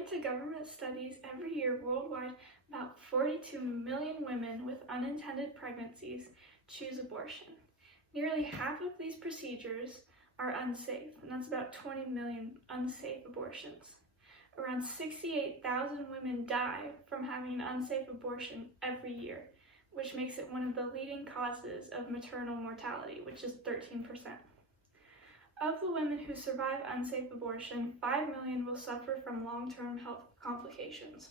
According to government studies, every year worldwide, about 42 million women with unintended pregnancies choose abortion. Nearly half of these procedures are unsafe, and that's about 20 million unsafe abortions. Around 68,000 women die from having an unsafe abortion every year, which makes it one of the leading causes of maternal mortality, which is 13%. Of the women who survive unsafe abortion, 5 million will suffer from long-term health complications.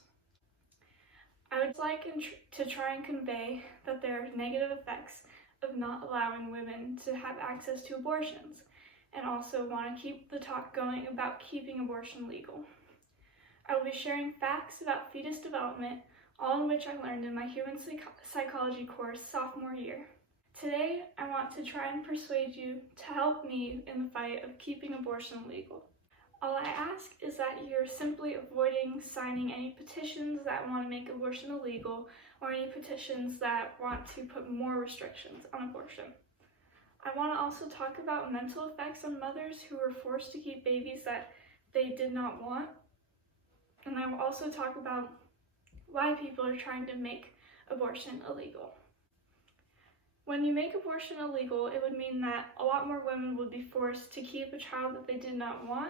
I would like to try and convey that there are negative effects of not allowing women to have access to abortions, and also want to keep the talk going about keeping abortion legal. I will be sharing facts about fetus development, all in which I learned in my human psychology course sophomore year. Today, I want to try and persuade you to help me in the fight of keeping abortion legal. All I ask is that you're simply avoiding signing any petitions that want to make abortion illegal or any petitions that want to put more restrictions on abortion. I want to also talk about mental effects on mothers who were forced to keep babies that they did not want. And I will also talk about why people are trying to make abortion illegal. When you make abortion illegal, it would mean that a lot more women would be forced to keep a child that they did not want,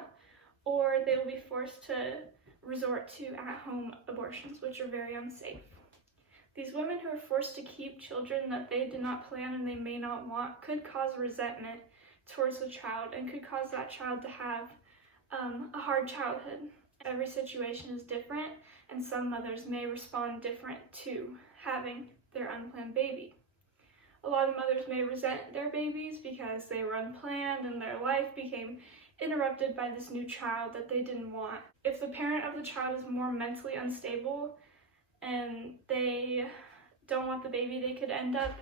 or they will be forced to resort to at-home abortions, which are very unsafe. These women who are forced to keep children that they did not plan and they may not want could cause resentment towards the child and could cause that child to have a hard childhood. Every situation is different, and some mothers may respond different to having their unplanned baby. A lot of mothers may resent their babies because they were unplanned and their life became interrupted by this new child that they didn't want. If the parent of the child is more mentally unstable and they don't want the baby, they could end up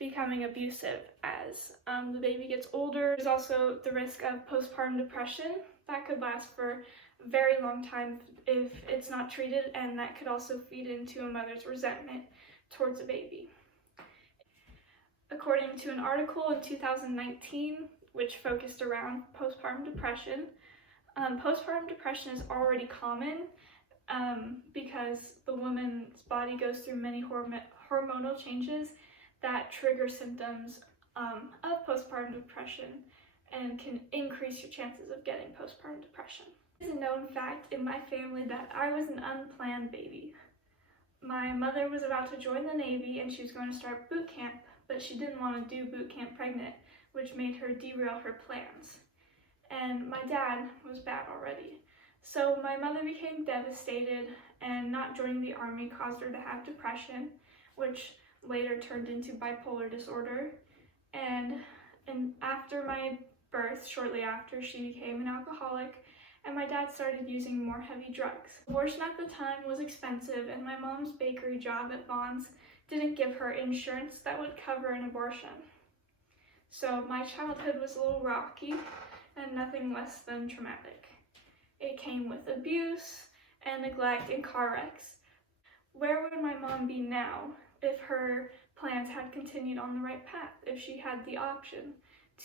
becoming abusive as the baby gets older. There's also the risk of postpartum depression that could last for a very long time if it's not treated, and that could also feed into a mother's resentment towards a baby. According to an article in 2019, which focused around postpartum depression, postpartum depression is already common because the woman's body goes through many hormonal changes that trigger symptoms of postpartum depression and can increase your chances of getting postpartum depression. It is a known fact in my family that I was an unplanned baby. My mother was about to join the Navy and she was going to start boot camp, but she didn't want to do boot camp pregnant, which made her derail her plans. And my dad was bad already. So my mother became devastated, and not joining the army caused her to have depression, which later turned into bipolar disorder. And after my birth, shortly after, she became an alcoholic, and my dad started using more heavy drugs. Abortion at the time was expensive, and my mom's bakery job at Vaughn's didn't give her insurance that would cover an abortion. So my childhood was a little rocky and nothing less than traumatic. It came with abuse and neglect and car wrecks. Where would my mom be now if her plans had continued on the right path, if she had the option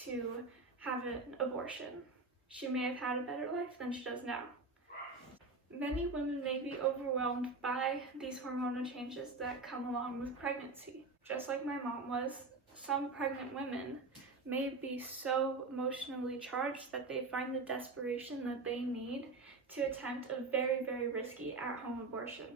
to have an abortion? She may have had a better life than she does now. Many women may be overwhelmed by these hormonal changes that come along with pregnancy. Just like my mom was, some pregnant women may be so emotionally charged that they find the desperation that they need to attempt a very, very risky at-home abortion.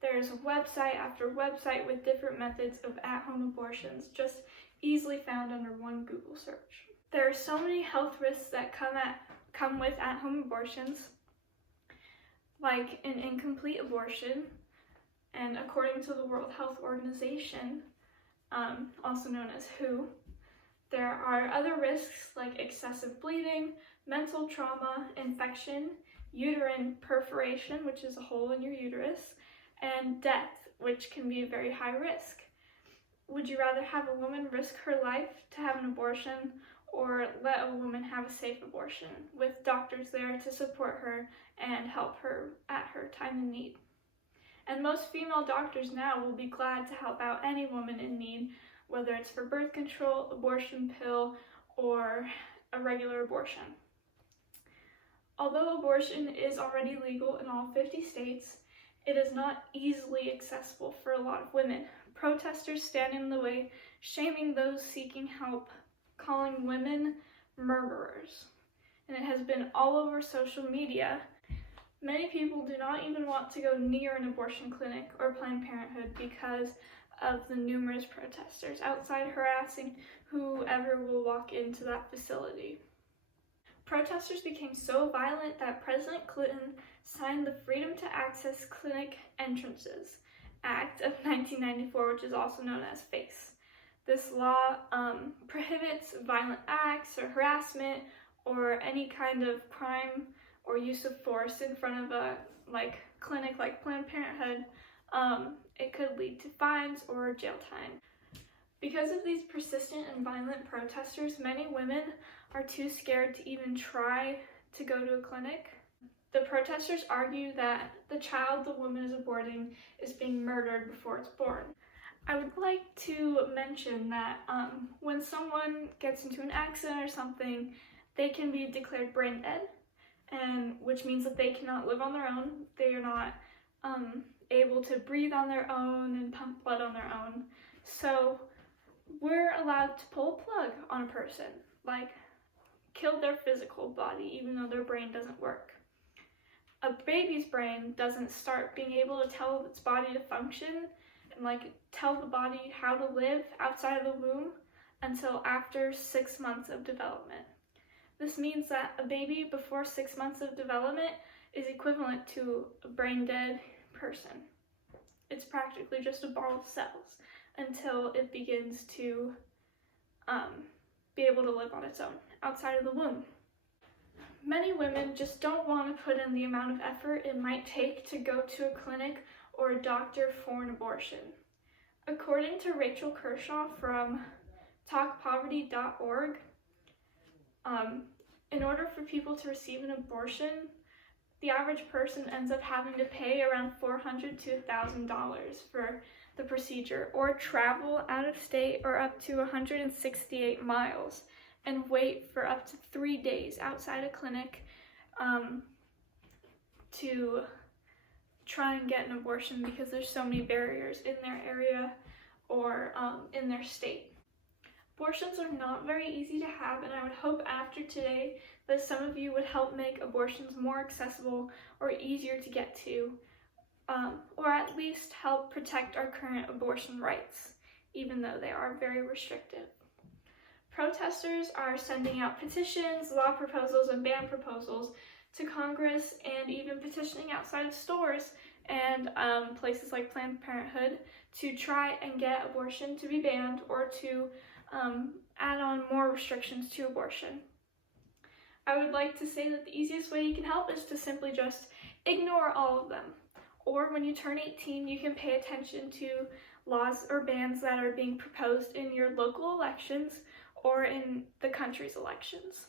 There's website after website with different methods of at-home abortions just easily found under one Google search. There are so many health risks that come with at-home abortions, like an incomplete abortion, and according to the World Health Organization, also known as WHO, there are other risks like excessive bleeding, mental trauma, infection, uterine perforation, which is a hole in your uterus, and death, which can be a very high risk. Would you rather have a woman risk her life to have an abortion, or let a woman have a safe abortion with doctors there to support her and help her at her time of need? And most female doctors now will be glad to help out any woman in need, whether it's for birth control, abortion pill, or a regular abortion. Although abortion is already legal in all 50 states, it is not easily accessible for a lot of women. Protesters stand in the way, shaming those seeking help, calling women murderers. And it has been all over social media. Many people do not even want to go near an abortion clinic or Planned Parenthood because of the numerous protesters outside harassing whoever will walk into that facility. Protesters became so violent that President Clinton signed the Freedom to Access Clinic Entrances Act of 1994, which is also known as FACE. This law prohibits violent acts or harassment or any kind of crime or use of force in front of a clinic like Planned Parenthood. It could lead to fines or jail time. Because of these persistent and violent protesters, many women are too scared to even try to go to a clinic. The protesters argue that the child the woman is aborting is being murdered before it's born. I would like to mention that when someone gets into an accident or something, they can be declared brain dead, and which means that they cannot live on their own. They are not able to breathe on their own and pump blood on their own. So we're allowed to pull a plug on a person, like kill their physical body, even though their brain doesn't work. A baby's brain doesn't start being able to tell its body to function and tell the body how to live outside of the womb until after 6 months of development. This means that a baby before 6 months of development is equivalent to a brain dead person. It's practically just a ball of cells until it begins to be able to live on its own outside of the womb. Many women just don't want to put in the amount of effort it might take to go to a clinic or a doctor for an abortion. According to Rachel Kershaw from talkpoverty.org, in order for people to receive an abortion, the average person ends up having to pay around $400 to $1,000 for the procedure, or travel out of state or up to 168 miles and wait for up to 3 days outside a clinic to try and get an abortion because there's so many barriers in their area or in their state. Abortions are not very easy to have, and I would hope after today that some of you would help make abortions more accessible or easier to get to, or at least help protect our current abortion rights, even though they are very restrictive. Protesters are sending out petitions, law proposals, and ban proposals to Congress, and even petitioning outside of stores and places like Planned Parenthood to try and get abortion to be banned or to add on more restrictions to abortion. I would like to say that the easiest way you can help is to simply just ignore all of them. Or when you turn 18, you can pay attention to laws or bans that are being proposed in your local elections or in the country's elections.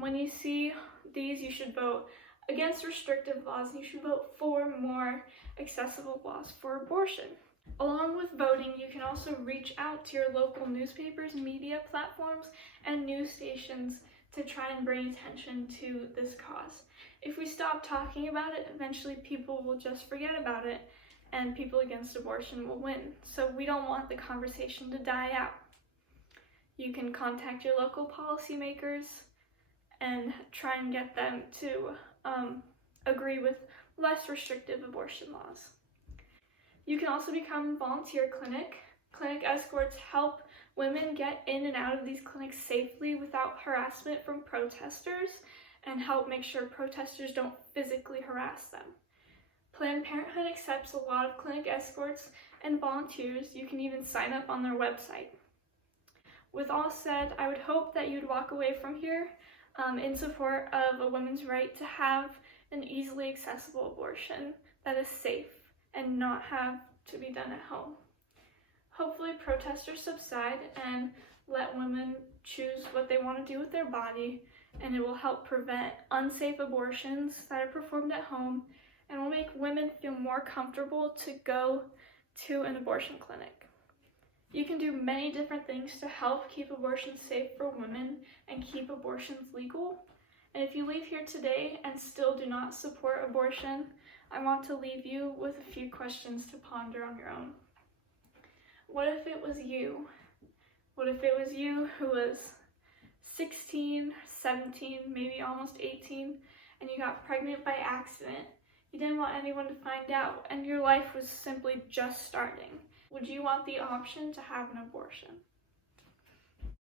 When you see these, you should vote against restrictive laws, and you should vote for more accessible laws for abortion. Along with voting, you can also reach out to your local newspapers, media platforms, and news stations to try and bring attention to this cause. If we stop talking about it, eventually people will just forget about it, and people against abortion will win. So we don't want the conversation to die out. You can contact your local policymakers and try and get them to agree with less restrictive abortion laws. You can also become a volunteer clinic. Clinic escorts help women get in and out of these clinics safely without harassment from protesters and help make sure protesters don't physically harass them. Planned Parenthood accepts a lot of clinic escorts and volunteers. You can even sign up on their website. With all said, I would hope that you'd walk away from here in support of a woman's right to have an easily accessible abortion that is safe and not have to be done at home. Hopefully protesters subside and let women choose what they want to do with their body, and it will help prevent unsafe abortions that are performed at home and will make women feel more comfortable to go to an abortion clinic. You can do many different things to help keep abortions safe for women and keep abortions legal, And if you leave here today and still do not support abortion, I want to leave you with a few questions to ponder on your own. What if it was you? What if it was you who was 16, 17, maybe almost 18, and you got pregnant by accident? You didn't want anyone to find out, and your life was simply just starting. Would you want the option to have an abortion?